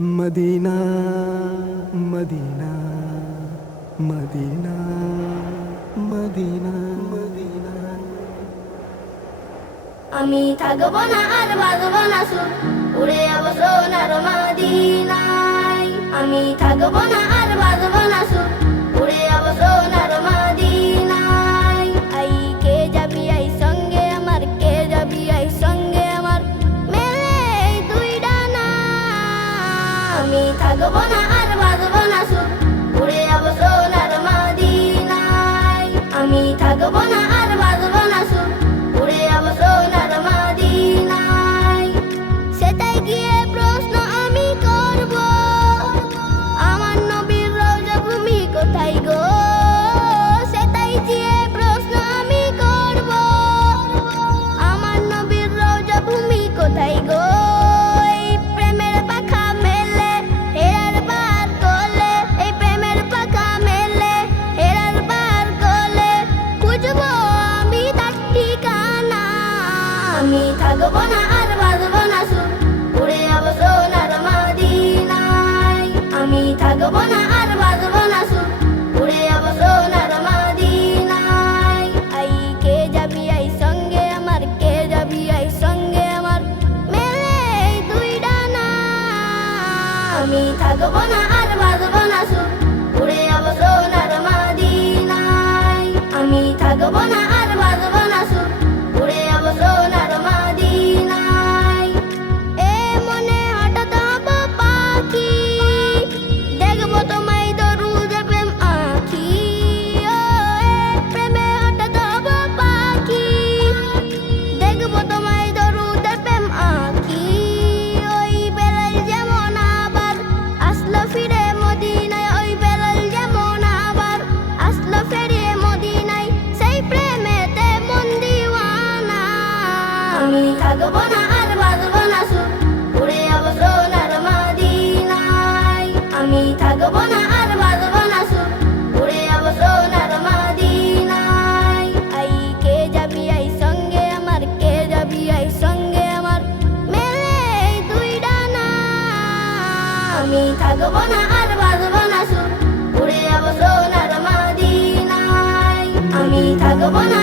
Medina Madina Madina Madina Madina আমি থাকব না আর বাজবো না সুর উড়ে যাব সোনার মদিনায়। আমি থাকব না আর বাজবো না সুর আমি থাকব না আর বাঁধবো না সুর। উড়ে যাব সোনার মাদিনায়। আমি থাকব না থাকব না আর বাজবো না আমি আই কে যাবি, আই কে যাবি, আই দুই আমি থাকব না। আর বাজবো না সুর উড়ে যাব সোনার মাদিনায়। আমি থাকব না থাকব না, আর বাজবো না সুর। উড়ে যাব আই, কে যাবি আই, সঙ্গে আমার, কে যাবি আই, সঙ্গে আমার? মেলে দুই ডানা আমি থাকব না, আর বাজবো না সুর। উড়ে যাব আমি থাকব না